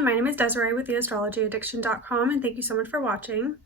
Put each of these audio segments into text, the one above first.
everyone, my name is Desiree with theastrologyaddiction.com and thank you so much for watching.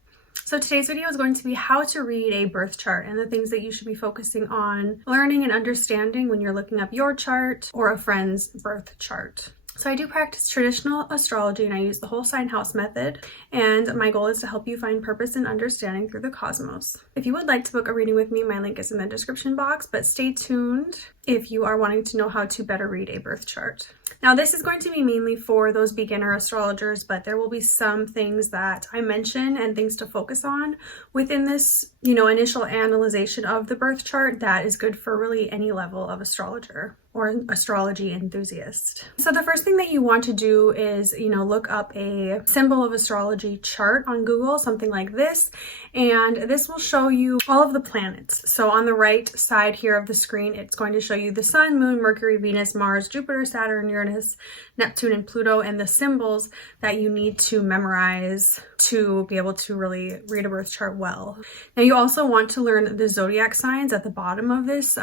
So today's video is going to be how to read a birth chart and the things that you should be focusing on learning and understanding when you're looking up your chart or a friend's birth chart. So I do practice traditional astrology and I use the whole sign house method, and my goal is to help you find purpose and understanding through the cosmos. If you would like to book a reading with me, my link is in the description box, but stay tuned if you are wanting to know how to better read a birth chart. Now this is going to be mainly for those beginner astrologers, but there will be some things that I mention and things to focus on within this, initial analyzation of the birth chart that is good for really any level of astrologer or astrology enthusiast. So the first thing that you want to do is, look up a symbol of astrology chart on Google, something like this, and this will show you all of the planets. So on the right side here of the screen, it's going to show you the Sun, Moon, Mercury, Venus, Mars, Jupiter, Saturn, Uranus, Neptune, and Pluto, and the symbols that you need to memorize to be able to really read a birth chart well. Now you also want to learn the zodiac signs at the bottom of this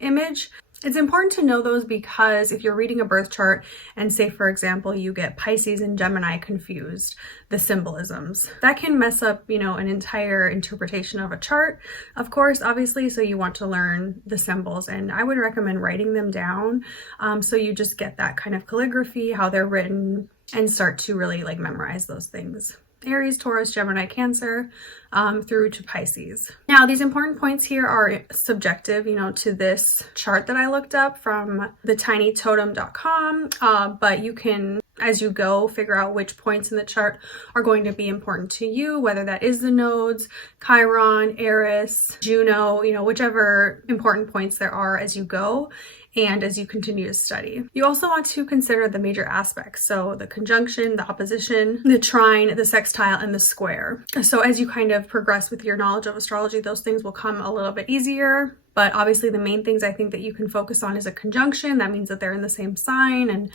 image. It's important to know those because if you're reading a birth chart and say, for example, you get Pisces and Gemini confused, the symbolisms, that can mess up, an entire interpretation of a chart, of course, obviously. So you want to learn the symbols, and I would recommend writing them down so you just get that kind of calligraphy, how they're written, and start to really memorize those things. Aries, Taurus, Gemini, Cancer, through to Pisces. Now, these important points here are subjective, to this chart that I looked up from thetinytotem.com, but you can, as you go, figure out which points in the chart are going to be important to you, whether that is the nodes, Chiron, Eris, Juno, whichever important points there are as you go and as you continue to study. You also want to consider the major aspects, so the conjunction, the opposition, the trine, the sextile, and the square. So as you kind of progress with your knowledge of astrology, those things will come a little bit easier. But obviously the main things I think that you can focus on is a conjunction. That means that they're in the same sign, and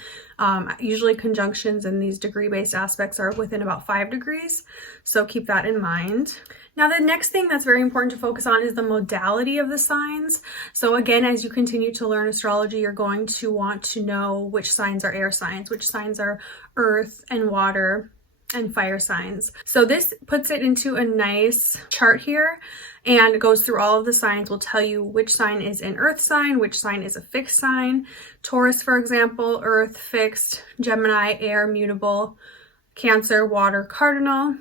usually conjunctions and these degree-based aspects are within about 5 degrees. So keep that in mind. Now the next thing that's very important to focus on is the modality of the signs. So again, as you continue to learn astrology, you're going to want to know which signs are air signs, which signs are earth and water and fire signs. So this puts it into a nice chart here and goes through all of the signs, will tell you which sign is an earth sign, which sign is a fixed sign. Taurus, for example, earth, fixed; Gemini, air, mutable; Cancer, water, cardinal;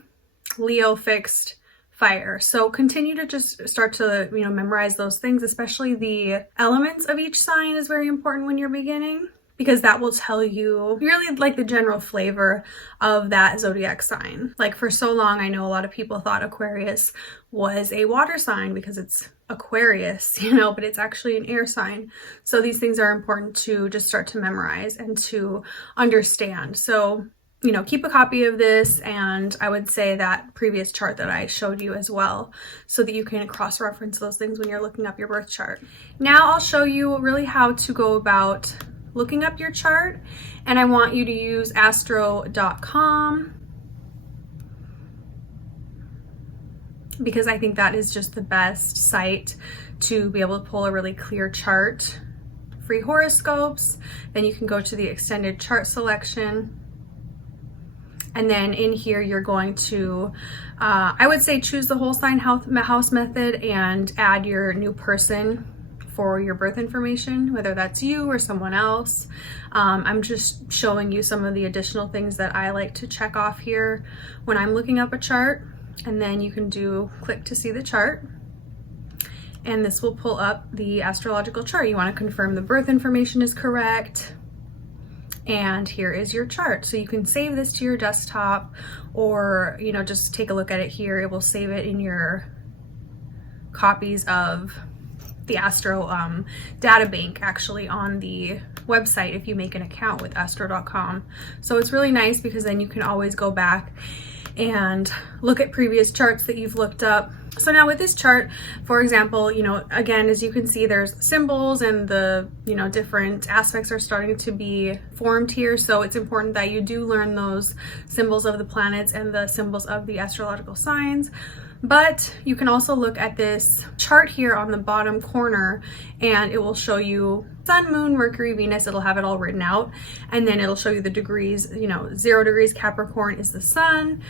Leo, fixed; fire. So continue to just start to, memorize those things, especially the elements of each sign is very important when you're beginning, because that will tell you really the general flavor of that zodiac sign. For so long, I know a lot of people thought Aquarius was a water sign because it's Aquarius, but it's actually an air sign. So these things are important to just start to memorize and to understand. So keep a copy of this, and I would say that previous chart that I showed you as well, so that you can cross-reference those things when you're looking up your birth chart. Now I'll show you really how to go about looking up your chart, and I want you to use astro.com because I think that is just the best site to be able to pull a really clear chart. Free horoscopes, then you can go to the extended chart selection. And then in here, you're going to, I would say, choose the whole sign house method and add your new person for your birth information, whether that's you or someone else. I'm just showing you some of the additional things that I like to check off here when I'm looking up a chart. And then you can click to see the chart. And this will pull up the astrological chart. You want to confirm the birth information is correct. And here is your chart. So you can save this to your desktop, or, just take a look at it here. It will save it in your copies of the Astro data bank, actually, on the website if you make an account with astro.com. So it's really nice because then you can always go back and look at previous charts that you've looked up. So now with this chart, for example, again, as you can see, there's symbols and the, different aspects are starting to be formed here. So it's important that you do learn those symbols of the planets and the symbols of the astrological signs. But you can also look at this chart here on the bottom corner, and it will show you Sun, Moon, Mercury, Venus. It'll have it all written out, and then it'll show you the degrees. 0 degrees Capricorn is the Sun,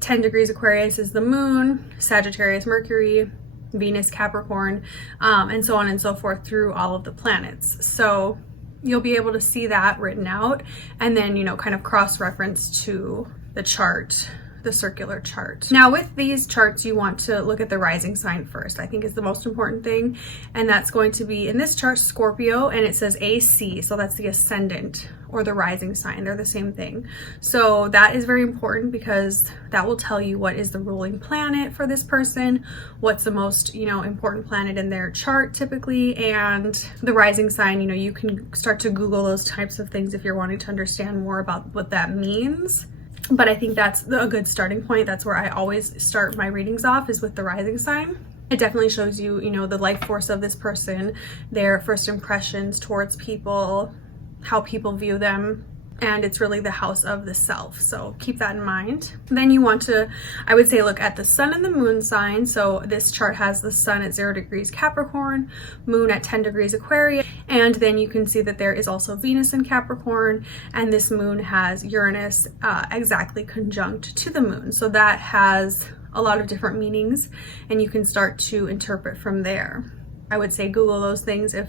10 degrees Aquarius is the Moon, Sagittarius, Mercury, Venus, Capricorn, and so on and so forth through all of the planets. So you'll be able to see that written out, and then, kind of cross-reference to the chart, the circular chart. Now with these charts, you want to look at the rising sign first. I think is the most important thing, and that's going to be in this chart Scorpio, and it says AC, so that's the ascendant or the rising sign. They're the same thing. So that is very important because that will tell you what is the ruling planet for this person, what's the most important planet in their chart typically, and the rising sign. You can start to Google those types of things if you're wanting to understand more about what that means. But I think that's a good starting point. That's where I always start my readings off, is with the rising sign. It definitely shows you, the life force of this person, their first impressions towards people, how people view them, and it's really the house of the self. So keep that in mind. Then you want to, I would say, look at the Sun and the Moon sign. So this chart has the Sun at 0 degrees Capricorn, Moon at 10 degrees Aquarius, and then you can see that there is also Venus in Capricorn, and this Moon has Uranus exactly conjunct to the Moon. So that has a lot of different meanings, and you can start to interpret from there. I would say Google those things if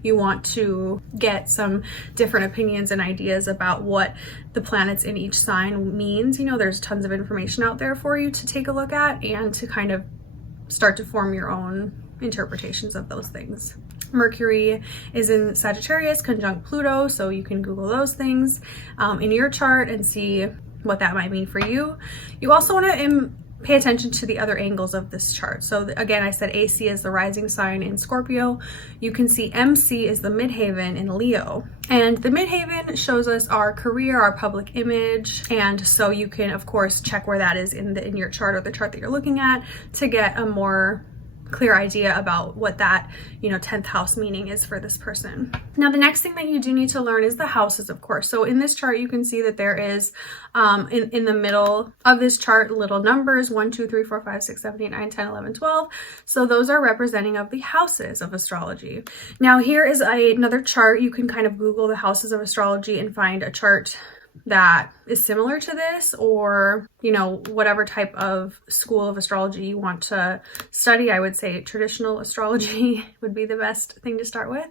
you want to get some different opinions and ideas about what the planets in each sign means. There's tons of information out there for you to take a look at and to kind of start to form your own interpretations of those things. Mercury is in Sagittarius conjunct Pluto, so you can Google those things in your chart and see what that might mean for you. You also want to pay attention to the other angles of this chart. So again, I said AC is the rising sign in Scorpio. You can see MC is the midheaven in Leo. And the midheaven shows us our career, our public image. And so you can, of course, check where that is in your chart or the chart that you're looking at to get a more clear idea about what that 10th house meaning is for this person. Now the next thing that you do need to learn is the houses, of course. So in this chart you can see that there is in the middle of this chart little numbers 1 2 3 4 5 6 7 8 9 10 11 12. So those are representing of the houses of astrology. Now here is another chart. You can kind of Google the houses of astrology and find a chart that is similar to this, or whatever type of school of astrology you want to study. I would say traditional astrology would be the best thing to start with,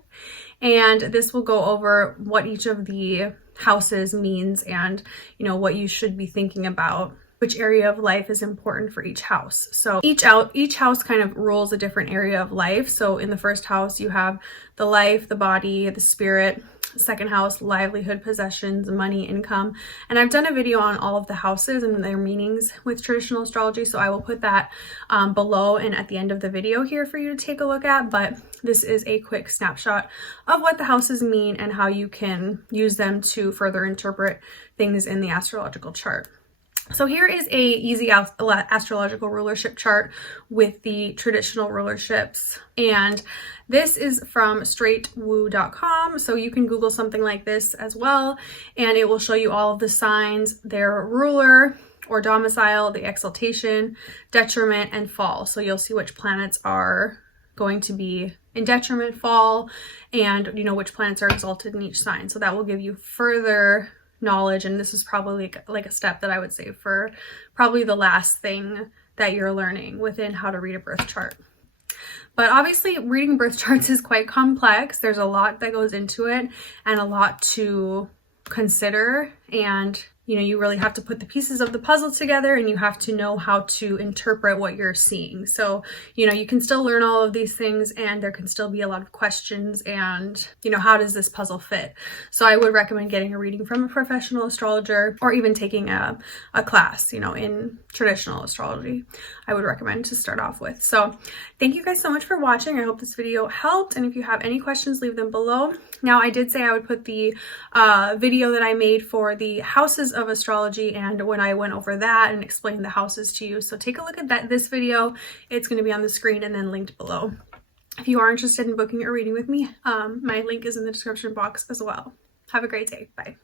and this will go over what each of the houses means and what you should be thinking about, which area of life is important for each house. So each house kind of rules a different area of life. So in the first house you have the life, the body, the spirit. Second house, livelihood, possessions, money, income. And I've done a video on all of the houses and their meanings with traditional astrology, so I will put that below and at the end of the video here for you to take a look at. But this is a quick snapshot of what the houses mean and how you can use them to further interpret things in the astrological chart. So here is a easy astrological rulership chart with the traditional rulerships, and this is from straightwoo.com, so you can Google something like this as well, and it will show you all of the signs, their ruler or domicile, the exaltation, detriment, and fall. So you'll see which planets are going to be in detriment, fall, and which planets are exalted in each sign. So that will give you further knowledge, and this is probably like a step that I would say for probably the last thing that you're learning within how to read a birth chart. But obviously reading birth charts is quite complex. There's a lot that goes into it and a lot to consider, and you really have to put the pieces of the puzzle together, and you have to know how to interpret what you're seeing. So, you can still learn all of these things, and there can still be a lot of questions and, how does this puzzle fit? So I would recommend getting a reading from a professional astrologer, or even taking a class, in traditional astrology. I would recommend to start off with. So thank you guys so much for watching. I hope this video helped. And if you have any questions, leave them below. Now, I did say I would put the video that I made for the houses of astrology, and when I went over that and explained the houses to you. So take a look at this video. It's going to be on the screen and then linked below. If you are interested in booking a reading with me, my link is in the description box as well. Have a great day. Bye.